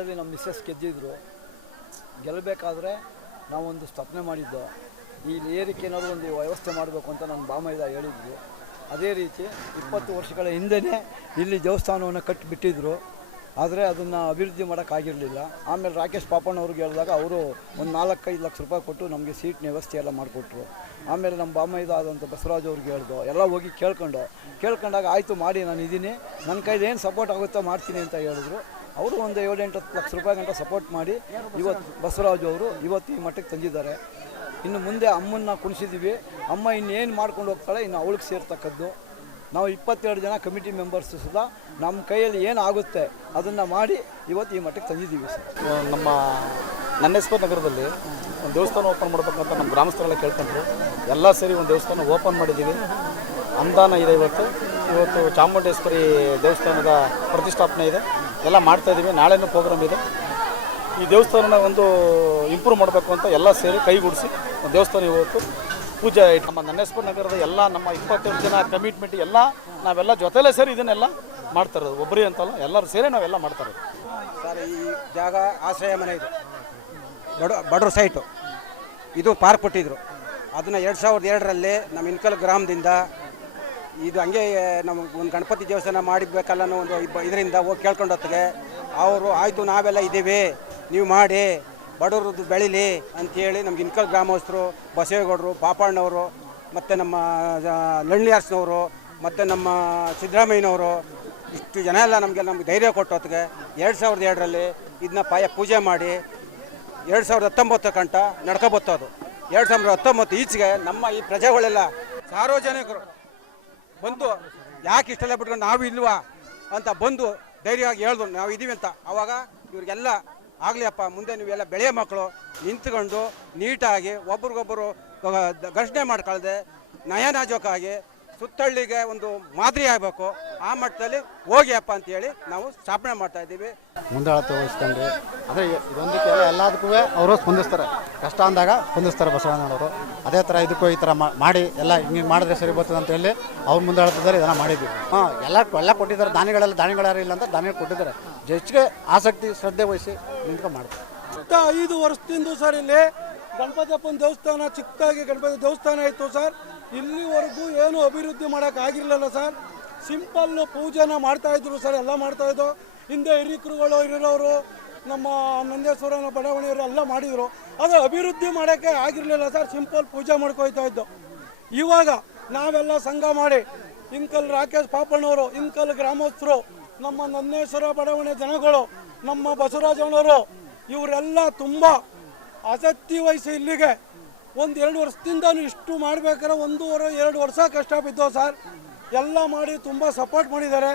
ವಾರ್ಡಲ್ಲಿ ನಮ್ಮ ಮಿಸ್ಸಸ್ ಗೆದ್ದಿದ್ರು. ಗೆಲ್ಲಬೇಕಾದ್ರೆ ನಾವೊಂದು ಸ್ಥಾಪನೆ ಮಾಡಿದ್ದು, ಈ ಏರಿಕೆ ಏನಾದರೂ ಒಂದು ವ್ಯವಸ್ಥೆ ಮಾಡಬೇಕು ಅಂತ ನನ್ನ ಬಾಮೈದ ಹೇಳಿದ್ರು. ಅದೇ ರೀತಿ 20 ವರ್ಷಗಳ ಹಿಂದೆಯೇ ಇಲ್ಲಿ ದೇವಸ್ಥಾನವನ್ನು ಕಟ್ಟಿಬಿಟ್ಟಿದ್ರು. ಆದರೆ ಅದನ್ನು ಅಭಿವೃದ್ಧಿ ಮಾಡೋಕ್ಕಾಗಿರಲಿಲ್ಲ. ಆಮೇಲೆ ರಾಕೇಶ್ ಪಾಪಣ್ಣವ್ರಿಗೆ ಹೇಳಿದಾಗ ಅವರು ಒಂದು 4-5 ಲಕ್ಷ ರೂಪಾಯಿ ಕೊಟ್ಟು ನಮಗೆ ಸೀಟ್ನ ವ್ಯವಸ್ಥೆ ಎಲ್ಲ ಮಾಡಿಕೊಟ್ರು. ಆಮೇಲೆ ನಮ್ಮ ಬಾಮೈದ ಆದಂಥ ಬಸವರಾಜ್ ಅವ್ರಿಗೆ ಹೇಳ್ದು, ಎಲ್ಲ ಹೋಗಿ ಕೇಳ್ಕೊಂಡಾಗ ಆಯಿತು ಮಾಡಿ, ನಾನು ಇದ್ದೀನಿ, ನನ್ನ ಕೈಲಿ ಏನು ಸಪೋರ್ಟ್ ಆಗುತ್ತೋ ಮಾಡ್ತೀನಿ ಅಂತ ಹೇಳಿದ್ರು. ಅವರು ಒಂದು 7-8 ಲಕ್ಷ ರೂಪಾಯಿ ಗಂಟ ಸಪೋರ್ಟ್ ಮಾಡಿ ಇವತ್ತು ಬಸವರಾಜು ಅವರು ಇವತ್ತು ಈ ಮಟ್ಟಕ್ಕೆ ತಂದಿದ್ದಾರೆ. ಇನ್ನು ಮುಂದೆ ಅಮ್ಮನ್ನ ಕುಣಿಸಿದ್ದೀವಿ. ಅಮ್ಮ ಇನ್ನೇನು ಮಾಡ್ಕೊಂಡು ಹೋಗ್ತಾಳೆ, ಇನ್ನು ಅವಳಿಗೆ ಸೇರ್ತಕ್ಕದ್ದು. ನಾವು 22 ಜನ ಕಮಿಟಿ ಮೆಂಬರ್ಸು ಸುಧಾ ನಮ್ಮ ಕೈಯಲ್ಲಿ ಏನಾಗುತ್ತೆ ಅದನ್ನು ಮಾಡಿ ಇವತ್ತು ಈ ಮಟ್ಟಕ್ಕೆ ತಂದಿದ್ದೀವಿ ಸರ್. ನಮ್ಮ ನನ್ನೇಶ್ವರ ನಗರದಲ್ಲಿ ಒಂದು ದೇವಸ್ಥಾನ ಓಪನ್ ಮಾಡಬೇಕಂತ ನಮ್ಮ ಗ್ರಾಮಸ್ಥರೆಲ್ಲ ಕೇಳ್ಕೊಂಡ್ರು. ಎಲ್ಲ ಸೇರಿ ಒಂದು ದೇವಸ್ಥಾನ ಓಪನ್ ಮಾಡಿದ್ದೀವಿ. ಅನುದಾನ ಇದೆ. ಇವತ್ತು ಚಾಮುಂಡೇಶ್ವರಿ ದೇವಸ್ಥಾನದ ಪ್ರತಿಷ್ಠಾಪನೆ ಇದೆ. ಎಲ್ಲ ಮಾಡ್ತಾಯಿದ್ದೀವಿ. ನಾಳೆನೂ ಪ್ರೋಗ್ರಾಮ್ ಇದೆ. ಈ ದೇವಸ್ಥಾನನ ಒಂದು ಇಂಪ್ರೂವ್ ಮಾಡಬೇಕು ಅಂತ ಎಲ್ಲ ಸೇರಿ ಕೈಗೂಡಿಸಿ ಒಂದು ದೇವಸ್ಥಾನ ಇವತ್ತು ಪೂಜೆ. ನಮ್ಮ ನನ್ನೇಶ್ವರ ನಗರದ ಎಲ್ಲ ನಮ್ಮ 22 ಜನ ಕಮಿಟ್ಮೆಂಟ್ ಎಲ್ಲ ನಾವೆಲ್ಲ ಜೊತೆಲೇ ಸೇರಿ ಇದನ್ನೆಲ್ಲ ಮಾಡ್ತಾಯಿರೋದು. ಒಬ್ಬರೇ ಅಂತಲ್ಲ, ಎಲ್ಲರೂ ಸೇರಿ ನಾವೆಲ್ಲ ಮಾಡ್ತಾಯಿರೋದು ಸರ್. ಈ ಜಾಗ ಆಶ್ರಯ ಮನೆ ಇದು, ಬಡವ್ರ ಸೈಟು. ಇದು ಪಾರ್ಕ್ ಕೊಟ್ಟಿದ್ರು. ಅದನ್ನು 2002ರಲ್ಲಿ ನಮ್ಮ ಇನ್ಕಲ್ ಗ್ರಾಮದಿಂದ ಇದು ಹಂಗೆ ನಮಗೆ ಒಂದು ಗಣಪತಿ ದೇವಸ್ಥಾನ ಮಾಡಿಬೇಕಲ್ಲ ಅನ್ನೋ ಒಂದು ಇದರಿಂದ ಹೋಗಿ ಕೇಳ್ಕೊಂಡು ಹೊತ್ತಿಗೆ ಅವರು ಆಯಿತು ನಾವೆಲ್ಲ ಇದ್ದೀವಿ, ನೀವು ಮಾಡಿ, ಬಡವ್ರದ್ದು ಬೆಳೀಲಿ ಅಂಥೇಳಿ ನಮ್ಗೆ ಇನ್ಕಲ್ ಗ್ರಾಮಸ್ಥರು, ಬಸವೇಗೌಡರು, ಪಾಪಣ್ಣವರು, ಮತ್ತು ನಮ್ಮ ಲಣ್ಣಿಯಾರ್ಸ್ನವರು, ಮತ್ತು ನಮ್ಮ ಸಿದ್ದರಾಮಯ್ಯನವರು, ಇಷ್ಟು ಜನ ಎಲ್ಲ ನಮಗೆ ಧೈರ್ಯ ಕೊಟ್ಟು ಹೊತ್ತಿಗೆ 2002ರಲ್ಲಿ ಇದನ್ನ ಪೂಜೆ ಮಾಡಿ 2019 ಗಂಟ ನಡ್ಕೊಬತ್ತೋದು. 2019 ಈಚೆಗೆ ನಮ್ಮ ಈ ಪ್ರಜೆಗಳೆಲ್ಲ ಸಾರ್ವಜನಿಕರು ಬಂದು ಯಾಕೆ ಇಷ್ಟೆಲ್ಲ ಬಿಟ್ಕೊಂಡು ನಾವು ಇಲ್ವಾ ಅಂತ ಬಂದು ಧೈರ್ಯವಾಗಿ ಹೇಳಿದ್ರು ನಾವು ಇದ್ದೀವಿ ಅಂತ. ಆವಾಗ ಇವ್ರಿಗೆಲ್ಲ ಆಗಲಿ ಅಪ್ಪ, ಮುಂದೆ ನೀವೆಲ್ಲ ಬೆಳೆಯ ಮಕ್ಕಳು ನಿಂತ್ಕೊಂಡು ನೀಟಾಗಿ ಒಬ್ರಿಗೊಬ್ಬರು ಘರ್ಷಣೆ ಮಾಡ್ಕೊಳ್ದೆ ನಯನಾಜೋಕಾಗಿ ಸುತ್ತಳ್ಳಿಗೆ ಒಂದು ಮಾದರಿ ಆಗಬೇಕು. ಆ ಮಟ್ಟದಲ್ಲಿ ಹೋಗಿ ಅಪ್ಪ ಅಂತೇಳಿ ನಾವು ಸ್ಥಾಪನೆ ಮಾಡ್ತಾ ಇದ್ದೀವಿ. ಮುಂದಾಳತೆ ವಹಿಸ್ಕೊಂಡು ಅದೇ ಇದೊಂದಕ್ಕೆ ಎಲ್ಲದಕ್ಕೂ ಅವರು ಸ್ಪಂದಿಸ್ತಾರೆ. ಕಷ್ಟ ಅಂದಾಗ ಸ್ಪಂದಿಸ್ತಾರೆ ಬಸವಣ್ಣನವರು. ಅದೇ ಥರ ಇದಕ್ಕೂ ಈ ಥರ ಮಾಡಿ ಎಲ್ಲ ಹಿಂಗೆ ಮಾಡಿದ್ರೆ ಸರಿ ಬರ್ತದೆ ಅಂತ ಹೇಳಿ ಅವ್ರು ಮುಂದಾಳ್ತಿದ್ದಾರೆ. ಇದನ್ನು ಮಾಡಿದ್ವಿ. ಎಲ್ಲ ಕೊಟ್ಟಿದ್ದಾರೆ. ದಾನಿಗಳೆಲ್ಲ ಇಲ್ಲ ಅಂತ ದಾನಿಗಳು ಕೊಟ್ಟಿದ್ದಾರೆ. ಹೆಚ್ಚಿಗೆ ಆಸಕ್ತಿ ಶ್ರದ್ಧೆ ವಹಿಸಿ ನಿಂತ್ಕೊಂಡು ಮಾಡ್ತಾರೆ. 5 ವರ್ಷದಿಂದ ಸರ್ ಇಲ್ಲಿ ಗಣಪತಿ ಅಪ್ಪನ ದೇವಸ್ಥಾನ ಚಿಕ್ಕದಾಗಿ ಗಣಪತಿ ದೇವಸ್ಥಾನ ಇತ್ತು ಸರ್. ಇಲ್ಲಿವರೆಗೂ ಏನು ಅಭಿವೃದ್ಧಿ ಮಾಡೋಕ್ಕಾಗಿರಲಿಲ್ಲ ಸರ್. ಸಿಂಪಲ್ಲು ಪೂಜೆನ ಮಾಡ್ತಾಯಿದ್ರು ಸರ್, ಎಲ್ಲ ಮಾಡ್ತಾಯಿದ್ದು. ಹಿಂದೆ ಹಿರಿಕರುಗಳು ಇರೋರು ನಮ್ಮ ನಂದೇಶ್ವರನ ಬಡಾವಣೆಯವರು ಎಲ್ಲ ಮಾಡಿದರು. ಅದು ಅಭಿವೃದ್ಧಿ ಮಾಡೋಕ್ಕೆ ಆಗಿರಲಿಲ್ಲ ಸರ್. ಸಿಂಪಲ್ ಪೂಜೆ ಮಾಡ್ಕೊಯ್ತಾ ಇದ್ದು. ಇವಾಗ ನಾವೆಲ್ಲ ಸಂಘ ಮಾಡಿ ಇನ್ಕಲ್ ರಾಕೇಶ್ ಪಾಪಣ್ಣವರು, ಇನ್ಕಲ್ ಗ್ರಾಮಸ್ಥರು, ನಮ್ಮ ನಂದೇಶ್ವರ ಬಡಾವಣೆ ಜನಗಳು, ನಮ್ಮ ಬಸವರಾಜಣ್ಣವರು ಇವರೆಲ್ಲ ತುಂಬ ಆಸಕ್ತಿ ವಹಿಸಿ ಇಲ್ಲಿಗೆ 1-2 ವರ್ಷದಿಂದನೂ ಇಷ್ಟು ಮಾಡ್ಬೇಕಾದ್ರೆ 1-2 ವರ್ಷ ಕಷ್ಟ ಬಿದ್ದೋ ಸರ್. ಎಲ್ಲ ಮಾಡಿ ತುಂಬ ಸಪೋರ್ಟ್ ಮಾಡಿದ್ದಾರೆ.